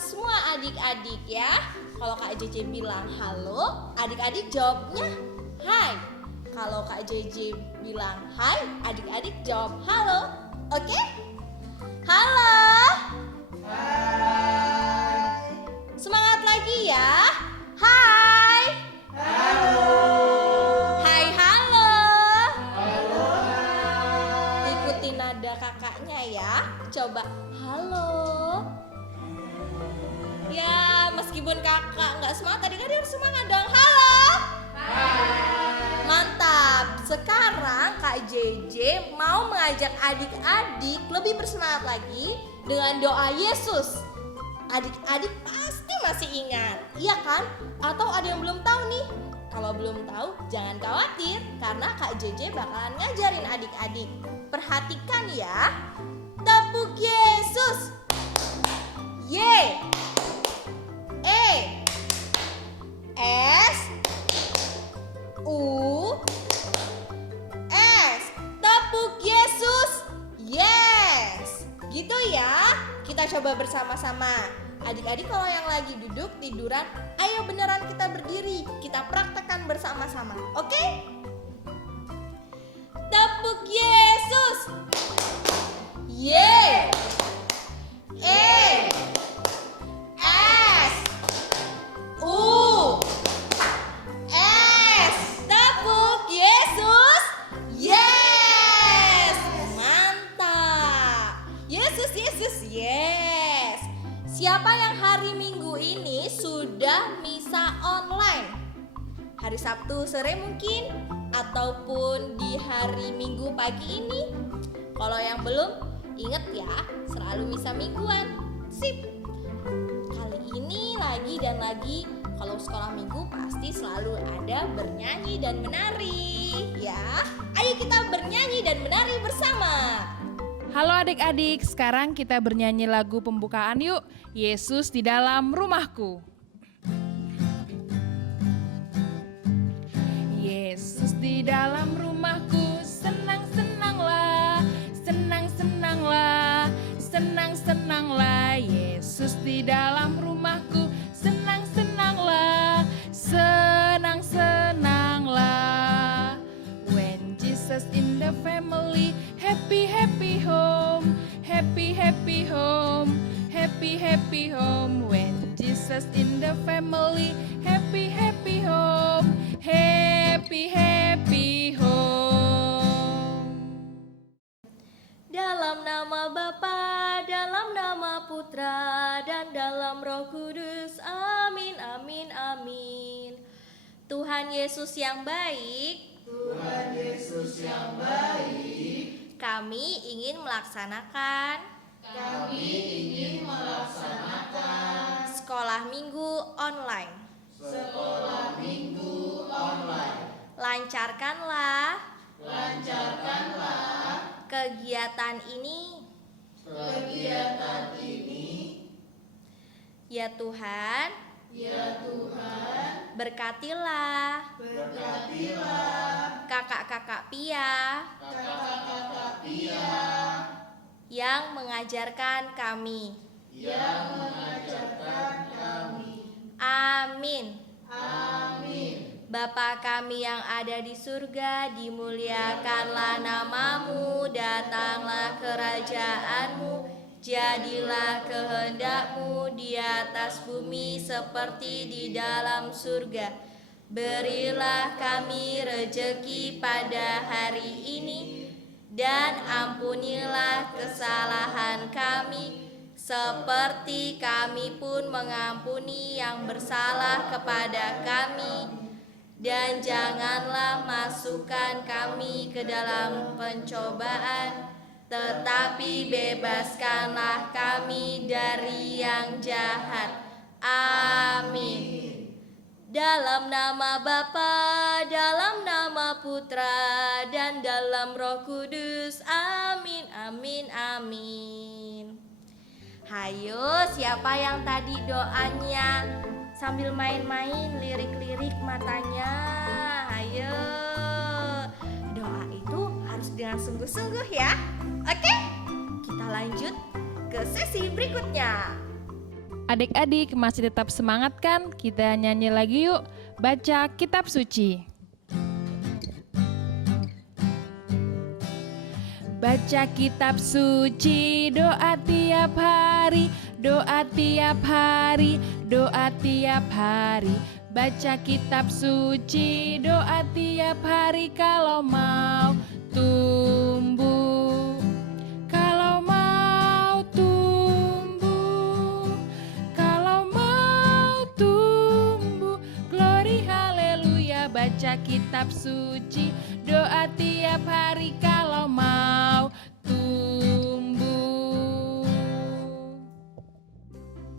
semua adik-adik ya. Kalau Kak JJ bilang halo, adik-adik jawabnya hai. Kalau Kak JJ bilang hai, adik-adik jawab halo. Oke? Halo. Hai. Semangat lagi ya. Hai. Halo. Hai, halo. Halo. Ikuti nada kakaknya ya. Coba halo. Ya, meskipun kakak nggak semangat, adik-adik harus semangat dong. Halo. Hai. Mantap. Sekarang Kak JJ mau mengajak adik-adik lebih bersemangat lagi dengan doa Yesus. Adik-adik pasti masih ingat, iya kan? Atau ada yang belum tahu nih? Kalau belum tahu, jangan khawatir karena Kak JJ bakalan ngajarin adik-adik. Perhatikan ya. Tepuk Yesus. Y. E. S. U. S. Tepuk Yesus. Yes. Gitu ya. Kita coba bersama-sama. Adik-adik kalau yang lagi duduk tiduran, ayo beneran kita berdiri. Kita praktekkan bersama-sama. Oke? Tepuk Yesus. Y. E. S. U. S. Tepuk Yesus. Yes. Mantap. Yesus, Yesus, yes. Siapa yang hari Minggu ini sudah misa online? Hari Sabtu sore mungkin, ataupun di hari Minggu pagi ini. Kalau yang belum, ingat ya, selalu misa mingguan. Sip. Kali ini lagi dan lagi, kalau sekolah minggu pasti selalu ada bernyanyi dan menari. Ya, ayo kita bernyanyi dan menari bersama. Halo adik-adik, sekarang kita bernyanyi lagu pembukaan yuk. Yesus di dalam rumahku. Yesus di dalam rumahku, senang-senanglah, senang-senanglah, senang-senanglah. Yesus di dalam rumahku, senang-senanglah, senang-senanglah. When Jesus in the family, happy happy home, happy happy home, happy happy home. When Jesus in the family, happy happy home, happy happy home. Dalam nama Bapa, dalam nama Putra, dan dalam Roh Kudus. Amin, amin, amin. Tuhan Yesus yang baik, Tuhan Yesus yang baik, kami ingin melaksanakan sekolah minggu online. sekolah minggu online. Lancarkanlah Lancarkanlah kegiatan ini, kegiatan ini, ya Tuhan. ya Tuhan. Berkatilah Berkatilah kakak-kakak Pia kakak-kakak Pia yang mengajarkan kami. yang mengajarkan kami. Amin. Amin. Bapa kami yang ada di surga, dimuliakanlah namamu, datanglah kerajaanmu, jadilah kehendakmu di atas bumi seperti di dalam surga. Berilah kami rejeki pada hari ini, dan ampunilah kesalahan kami, seperti kami pun mengampuni yang bersalah kepada kami. Dan janganlah masukkan kami ke dalam pencobaan, tetapi bebaskanlah kami dari yang jahat. Amin. Dalam nama Bapa, dalam nama Putra, dan dalam Roh Kudus. Amin, amin, amin. Hayo, siapa yang tadi doanya sambil main-main lirik-lirik matanya? Hayo. Doa itu harus dengan sungguh-sungguh ya. Oke? Kita lanjut ke sesi berikutnya. Adik-adik masih tetap semangat kan? Kita nyanyi lagi yuk. Baca kitab suci. Baca kitab suci, doa tiap hari, doa tiap hari, doa tiap hari. Baca kitab suci, doa tiap hari kalau mau tumbuh. Kalau mau tumbuh, kalau mau tumbuh. Glory haleluya, baca kitab suci, doa tiap hari kalau mau tumbuh.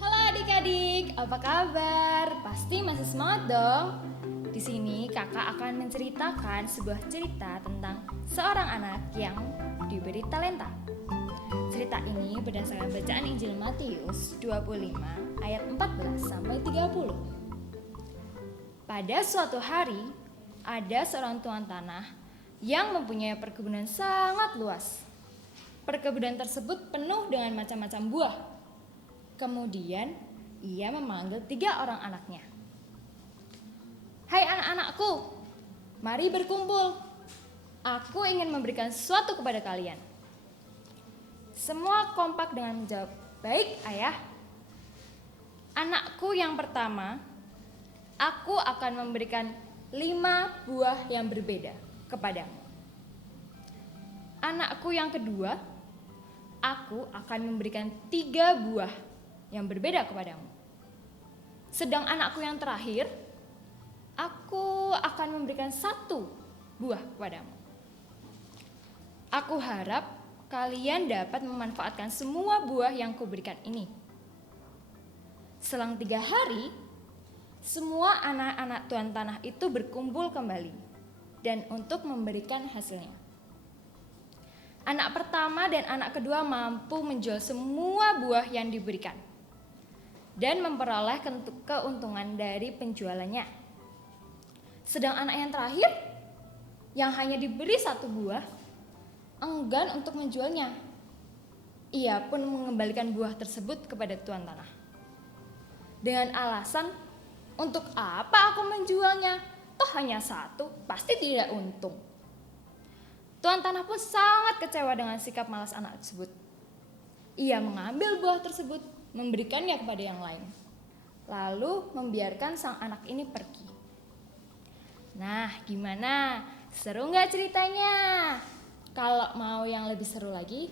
Halo adik-adik, apa kabar? Pasti masih semangat dong. Di sini kakak akan menceritakan sebuah cerita tentang seorang anak yang diberi talenta. Cerita ini berdasarkan bacaan Injil Matius 25 ayat 14 sampai 30. Pada suatu hari, ada seorang tuan tanah yang mempunyai perkebunan sangat luas. Perkebunan tersebut penuh dengan macam-macam buah. Kemudian ia memanggil 3 orang anaknya. Hai anak-anakku, mari berkumpul. Aku ingin memberikan sesuatu kepada kalian. Semua kompak dengan menjawab, baik ayah. Anakku yang pertama, aku akan memberikan 5 buah yang berbeda kepadamu. Anakku yang kedua, aku akan memberikan 3 buah yang berbeda kepadamu. Sedang anakku yang terakhir, aku akan memberikan 1 buah kepadamu. Aku harap kalian dapat memanfaatkan semua buah yang kuberikan ini. Selang 3 hari, semua anak-anak tuan tanah itu berkumpul kembali dan untuk memberikan hasilnya. Anak pertama dan anak kedua mampu menjual semua buah yang diberikan dan memperoleh keuntungan dari penjualannya. Sedang anak yang terakhir, yang hanya diberi 1 buah, enggan untuk menjualnya. Ia pun mengembalikan buah tersebut kepada tuan tanah. Dengan alasan, untuk apa aku menjualnya? Toh hanya 1, pasti tidak untung. Tuan tanah pun sangat kecewa dengan sikap malas anak tersebut. Ia mengambil buah tersebut, memberikannya kepada yang lain, lalu membiarkan sang anak ini pergi. Nah, gimana? Seru nggak ceritanya? Kalau mau yang lebih seru lagi,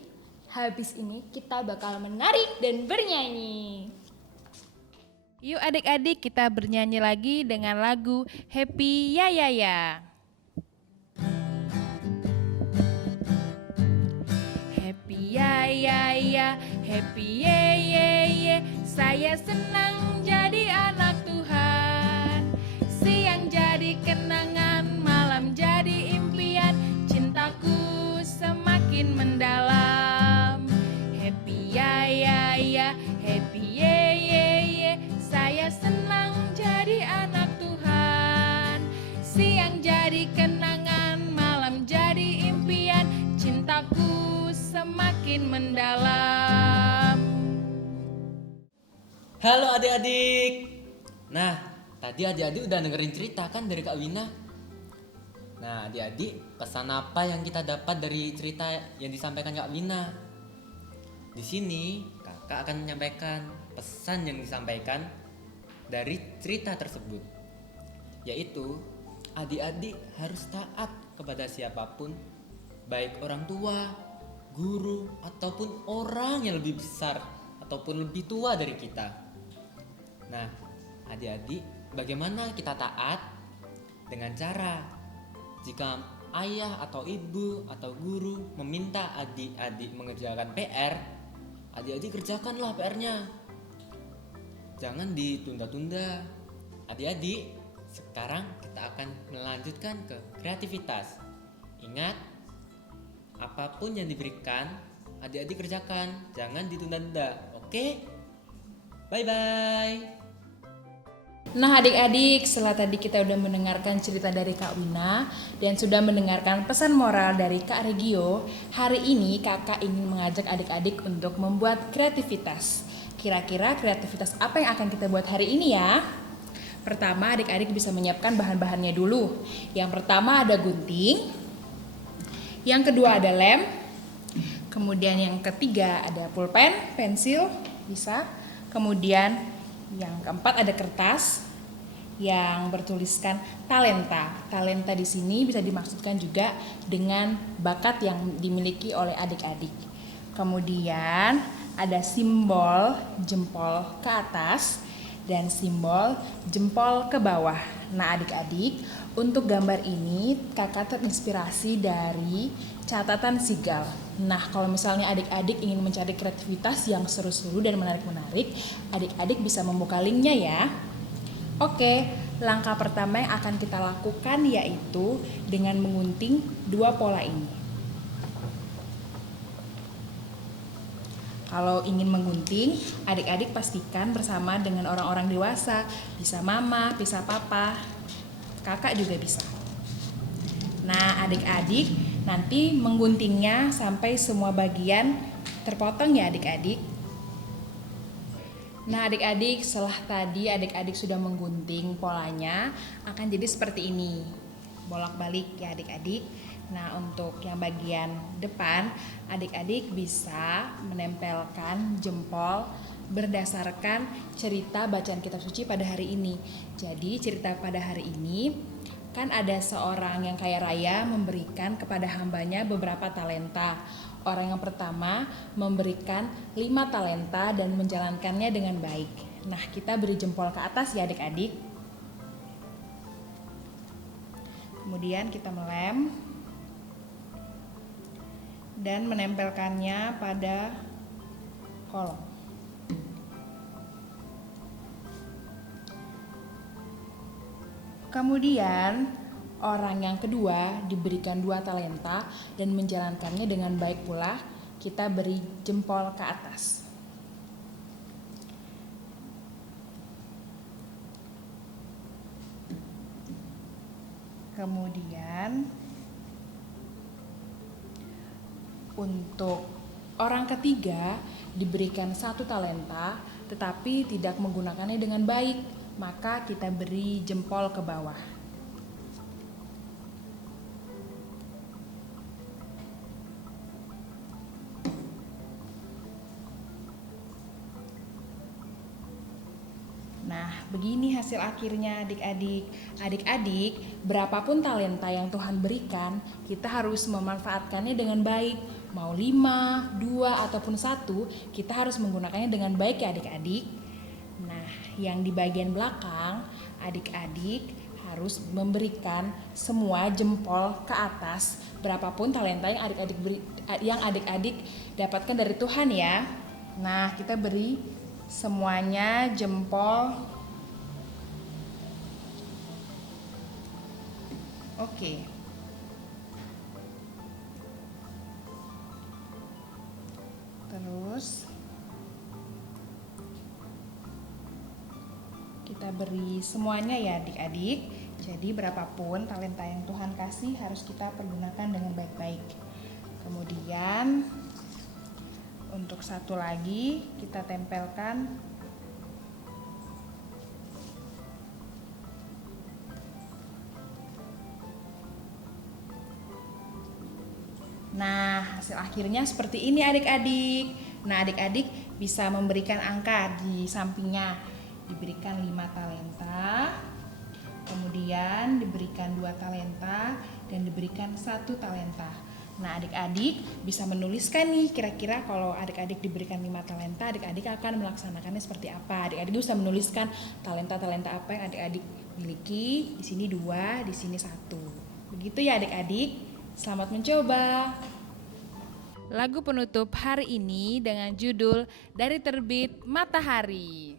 habis ini kita bakal menari dan bernyanyi. Yuk adik-adik kita bernyanyi lagi dengan lagu Happy Ya Ya Ya. Happy ya ya ya, happy ye ye ye. Saya senang jadi anak Tuhan. Siang jadi kenangan, malam jadi impian. Cintaku semakin mendalam. Happy ya ya ya, happy ye ye ye. Saya senang jadi anak Tuhan. Siang jadi kenangan, malam jadi impian. Cintaku semakin mendalam. Halo adik-adik. Nah, tadi adik-adik udah dengerin cerita kan dari Kak Wina? Nah, adik-adik, pesan apa yang kita dapat dari cerita yang disampaikan Kak Wina? Di sini, Kakak akan menyampaikan pesan yang disampaikan dari cerita tersebut, yaitu adik-adik harus taat kepada siapapun, baik orang tua, guru, ataupun orang yang lebih besar ataupun lebih tua dari kita. Nah, adik-adik, bagaimana kita taat? Dengan cara, jika ayah atau ibu atau guru meminta adik-adik mengerjakan PR, adik-adik kerjakanlah PR-nya. Jangan ditunda-tunda. Adik-adik, sekarang kita akan melanjutkan ke kreativitas. Ingat, apapun yang diberikan, adik-adik kerjakan. Jangan ditunda-tunda, oke? Bye-bye. Nah adik-adik, setelah tadi kita udah mendengarkan cerita dari Kak Wina dan sudah mendengarkan pesan moral dari Kak Regio, hari ini kakak ingin mengajak adik-adik untuk membuat kreativitas. Kira-kira kreativitas apa yang akan kita buat hari ini ya? Pertama, adik-adik bisa menyiapkan bahan-bahannya dulu. Yang pertama ada gunting, yang kedua ada lem, kemudian yang ketiga ada pulpen, pensil, bisa. Kemudian yang keempat ada kertas yang bertuliskan talenta. Talenta di sini bisa dimaksudkan juga dengan bakat yang dimiliki oleh adik-adik. Kemudian ada simbol jempol ke atas dan simbol jempol ke bawah. Nah, adik-adik, untuk gambar ini kakak terinspirasi dari catatan Sigal. Nah, kalau misalnya adik-adik ingin mencari kreativitas yang seru-seru dan menarik-menarik, adik-adik bisa membuka linknya ya. Oke, langkah pertama yang akan kita lakukan yaitu dengan mengunting dua pola ini. Kalau ingin menggunting, adik-adik pastikan bersama dengan orang-orang dewasa, bisa mama, bisa papa, kakak juga bisa. Nah, adik-adik nanti mengguntingnya sampai semua bagian terpotong ya adik-adik. Nah, adik-adik, setelah tadi adik-adik sudah menggunting polanya, akan jadi seperti ini. Bolak-balik ya adik-adik. Nah, untuk yang bagian depan, adik-adik bisa menempelkan jempol berdasarkan cerita bacaan kitab suci pada hari ini. Jadi, cerita pada hari ini kan ada seorang yang kaya raya memberikan kepada hambanya beberapa talenta. Orang yang pertama memberikan 5 talenta dan menjalankannya dengan baik. Nah, kita beri jempol ke atas ya adik-adik. Kemudian kita melem dan menempelkannya pada kolom. Kemudian orang yang kedua diberikan 2 talenta dan menjalankannya dengan baik pula, kita beri jempol ke atas. Kemudian untuk orang ketiga diberikan 1 talenta tetapi tidak menggunakannya dengan baik, maka kita beri jempol ke bawah. Nah, begini hasil akhirnya adik-adik. Adik-adik, berapapun talenta yang Tuhan berikan, kita harus memanfaatkannya dengan baik. Mau 5, 2, ataupun 1, kita harus menggunakannya dengan baik ya adik-adik. Nah, yang di bagian belakang, adik-adik harus memberikan semua jempol ke atas berapapun talenta yang adik-adik dapatkan dari Tuhan ya. Nah, kita beri semuanya jempol. Oke. Terus kita beri semuanya ya adik-adik. Jadi berapapun talenta yang Tuhan kasih harus kita pergunakan dengan baik-baik. Kemudian untuk 1 lagi kita tempelkan. Nah, hasil akhirnya seperti ini adik-adik. Nah, adik-adik bisa memberikan angka di sampingnya. Diberikan 5 talenta, kemudian diberikan 2 talenta, dan diberikan 1 talenta. Nah, adik-adik bisa menuliskan nih kira-kira kalau adik-adik diberikan 5 talenta, adik-adik akan melaksanakannya seperti apa. Adik-adik bisa menuliskan talenta-talenta apa yang adik-adik miliki. Di sini 2, di sini 1. Begitu ya adik-adik. Selamat mencoba. Lagu penutup hari ini dengan judul Dari Terbit Matahari.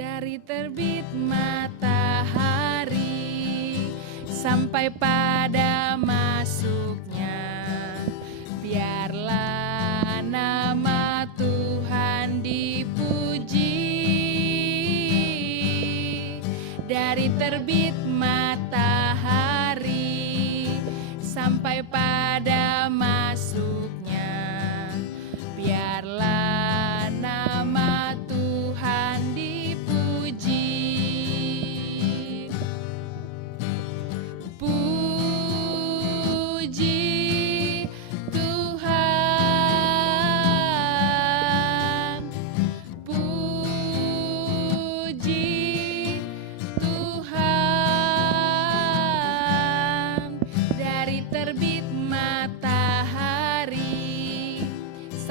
Dari terbit matahari sampai pada masuknya, biarlah nama Tuhan dipuji. Dari terbit matahari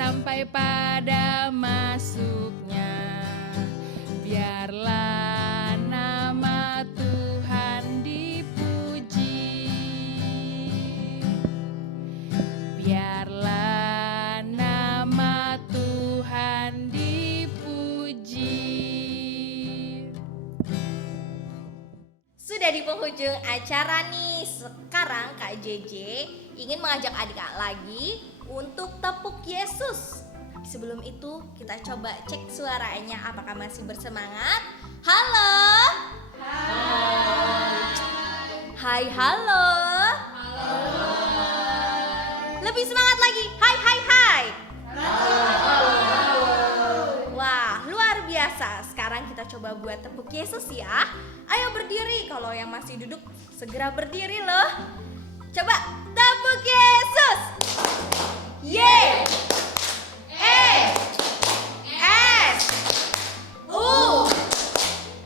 sampai pada masuknya. Biarlah nama Tuhan dipuji. Biarlah nama Tuhan dipuji. Sudah di penghujung acara nih. Sekarang Kak JJ ingin mengajak adik lagi untuk tepuk Yesus. Sebelum itu kita coba cek suaranya apakah masih bersemangat. Halo. Hai halo. Lebih semangat lagi. Hai hai hai. Wah, luar biasa. Sekarang kita coba buat tepuk Yesus ya. Ayo berdiri. Kalau yang masih duduk segera berdiri loh. Coba tepuk Yesus. Ye. E. S. U.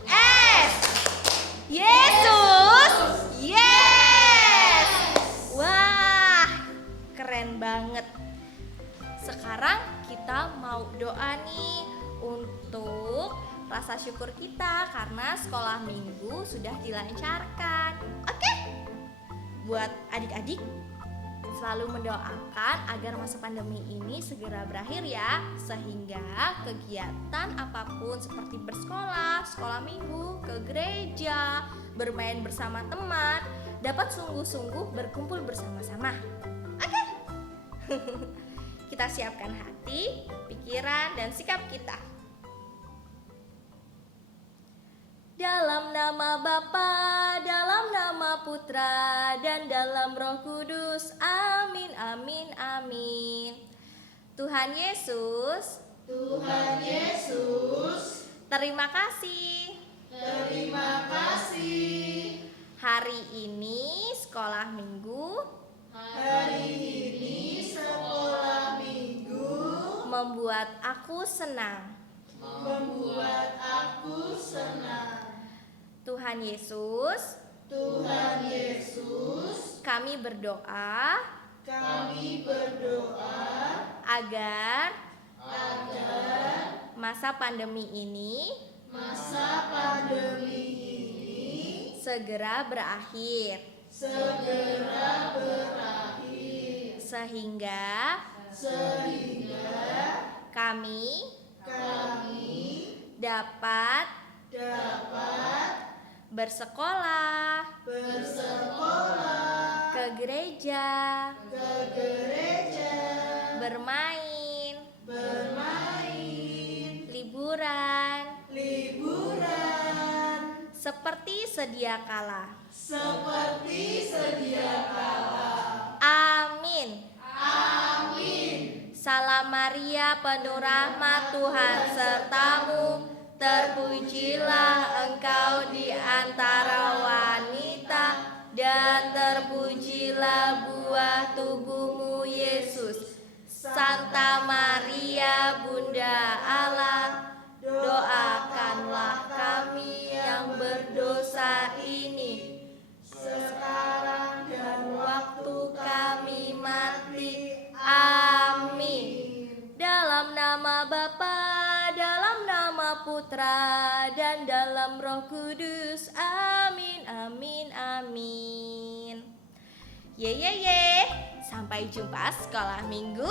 S. Yesus. Yes. Wah, keren banget. Sekarang kita mau doa nih untuk rasa syukur kita karena sekolah minggu sudah dilancarkan. Oke? Buat adik-adik selalu mendoakan agar masa pandemi ini segera berakhir ya, sehingga kegiatan apapun seperti bersekolah, sekolah minggu, ke gereja, bermain bersama teman dapat sungguh-sungguh berkumpul bersama-sama. Oke? Kita siapkan hati, pikiran, dan sikap kita. Dalam nama Bapa, dalam nama Putra, dan dalam Roh Kudus. Amin, amin, amin. Tuhan Yesus, terima kasih. Terima kasih. Hari ini sekolah minggu Hari ini sekolah minggu membuat aku senang. membuat aku senang. Tuhan Yesus, kami berdoa Kami berdoa agar masa pandemi ini masa pandemi ini segera berakhir, segera berakhir, sehingga kami dapat bersekolah, ke gereja, bermain, liburan, seperti sedia kala. Amin. Salam Maria, penuh rahmat, Tuhan sertamu. Terpujilah engkau di antara wanita, dan terpujilah buah tubuhmu, Yesus. Santa Maria, Bunda Allah, doakanlah kami yang berdosa ini, sekarang dan waktu kami mati. Amin. Dalam nama Bapa, dalam nama Putra, dan dalam Roh Kudus. Amin, amin, amin. Ye. Sampai jumpa sekolah minggu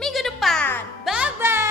depan. Bye-bye.